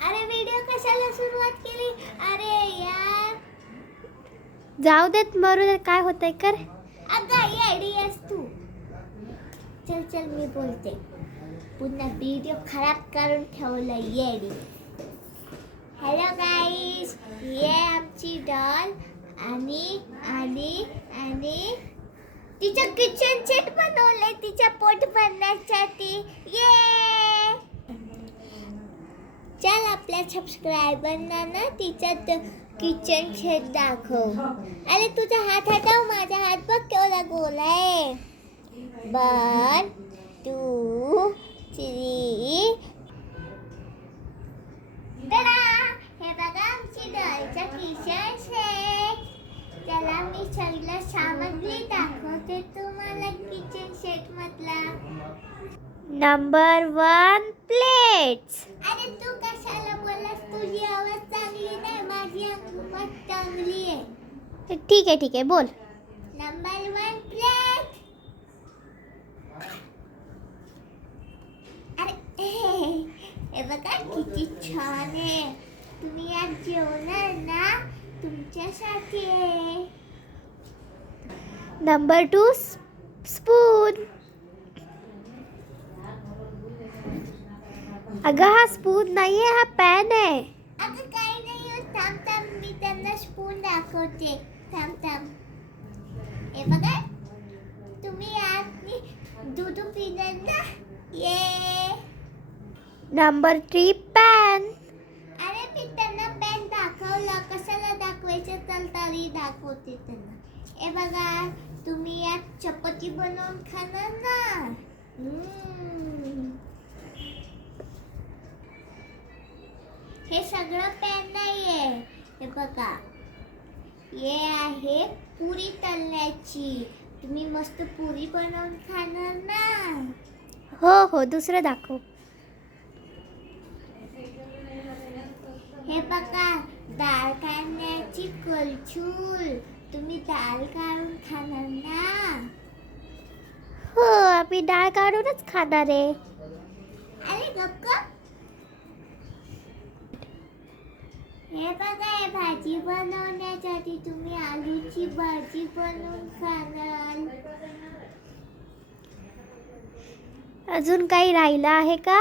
अरे व्हिडिओ कशाला सुरुवात केली? अरे यार, जाऊ देत, मरू देत, काय होतंय कर. अगं येडी आहेस तू. चल चल मी बोलते. पुन्हा व्हिडिओ खराब करून ठेवलं येडी. हॅलो गाईस, ये आमची डॉल आणि आणि आणि तिचं किचन सेट बनवलंय तिच्या पोट भरण्यासाठी. ये चल आपल्या सबस्क्रायबरना ना तिचा किचन सेट दाखव. अरे तुझा हात हटव, माझा हात बघ केवढा गोल आहे. 1 2 3 तडा, हे बघा आमची डॉलचा किचन सेट. त्याला मी सगळं सामग्री दाखवते तुम्हाला किचन सेट मधला. Number 1 plates. अरे तू कशाला बोललास? तुझी आवाज चांगली नाही, माझी आवाज चांगली आहे. ठीक आहे बोल. Number 1 plate. अरे हे बघा किती छान आहे. तुम्ही आज जेवणार ना, तुमच्यासाठी आहे. Number 2 spoon. अगं हा स्पून नाहीये, हा पॅन आहे. अगं काही नाही होत. थांब थांब, मी त्यांना स्पून दाखवते. थांब. हे बघा, तुम्ही आज दूध पिणार ना. ये. Number 3 pan. अरे मी त्यांना पॅन दाखवलं, कशाला दाखवायचं? तर तरी दाखवते त्यांना. हे बघा, तुम्ही आज चपाती बनवून खाणार ना. हे सगळं पॅन नाहीये. हे बघा, हे आहे पुरी तळण्याची. तुम्ही मस्त पुरी बनवून खाणार ना. हो दुसरं दाखव. हे बघा, डाळ काढण्याची कलछूल. तुम्ही डाळ काढून खाणार ना. हो, आम्ही डाळ काढूनच खाणार आहे. अरे गप्प. हे बघा, हे भाजी बनवण्यासाठी तुम्ही आलूची भाजी बनवून खाणार. अजून काही राहिलं आहे का?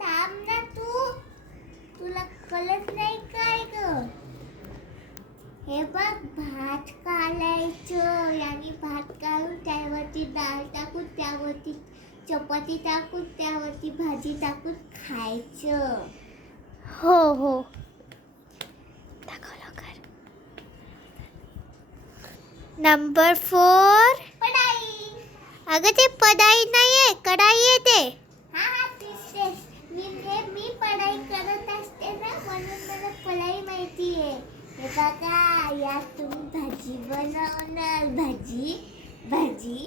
थांब ना तू, तुला कळत नाही काय ग? हे बघ, भात काढायचं आणि भात काढून त्यावरती डाळ टाकून, त्यावरती चपाती टाकून, त्यावरती भाजी टाकून खायचं. हो दाखव लवकर. नंबर 4 पढाई. अगं ते पदाई नाहीये, कढाई आहे ते. हा तेच. मी पढाई करत असते ना, म्हणून मला पढाई माहिती आहे. हे बघा, यात तुम्ही भाजी बनवणार. भाजी.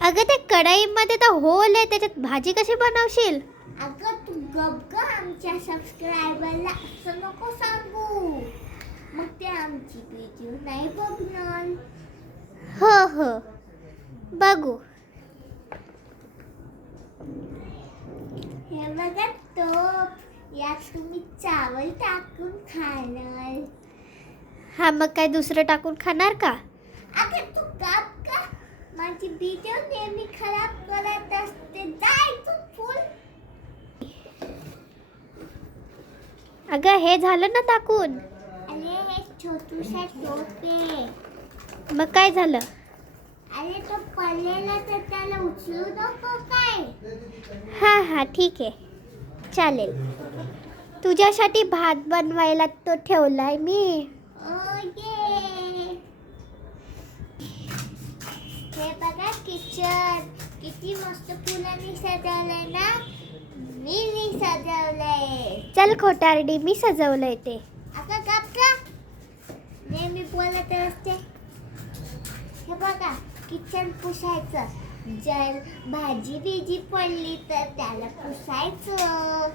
अगं त्या कढाईमध्ये तर होल आहे, त्याच्यात भाजी कशी बनवशील? अगं तू गप ग, आमच्या सबस्क्रायबरला असं नको सांगू, मग ते आमची व्हिडिओ नाही बघणार. हो बघू. हे बघा टोप, यात तुम्ही चावल टाकून खाणार. हा, मग काय दुसरं टाकून खाणार का? अगं तू गप का, माझी व्हिडिओ नेहमी खराब करत असते. जाय तू फुल. अगं हे झालं ना टाकून. अरे हे छोटूसा टोप आहे. मग काय झालं? अरे तो पडलेला, तर त्याला उचलू नको काय? हा ठीक आहे, चालेल. तुझ्यासाठी भात बनवायला तो ठेवलाय मी. हे बघा किचन, किती मस्त फुलांनी सजवलंय ना. मी सजवलंय. चल खोटारडी, मी सजवलंय ते. अगं गप का, नेहमी बोलत असते. हे बघा, किचन पुसायचं. जर भाजी बिजी पडली तर त्याला पुसायचं.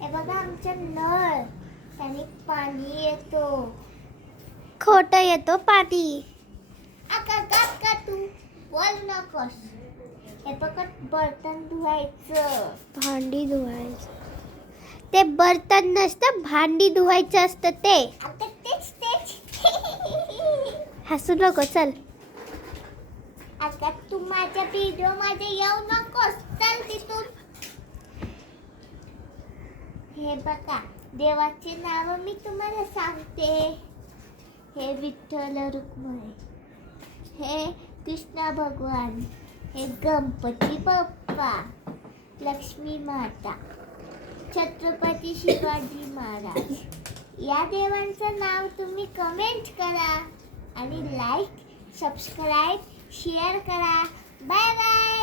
हे बघा आमचं नळ, त्याने पाणी येतो. खोटं येतो पाणी. अगं गप का तू, बोल नकोस. हे बघा बर्तन धुवायचं. भांडी धुवायचं. ते बर्तन नसतं, भांडी धुवायचं असतं ते. अगं तेच तेच. हसू नको, चल. अगं तू माझ्या व्हिडिओ मध्ये येऊ नकोस, चल तिथून. हे बघा, देवाचे नाव मी तुम्हाला सांगते. हे विठ्ठल रुक्मिणी, हे कृष्ण भगवान, हे गणपती बाप्पा, लक्ष्मी माता, छत्रपती शिवाजी महाराज. या देवांचं नाव तुम्ही कमेंट करा आणि लाईक, सबस्क्राईब, शेअर करा. Bye bye.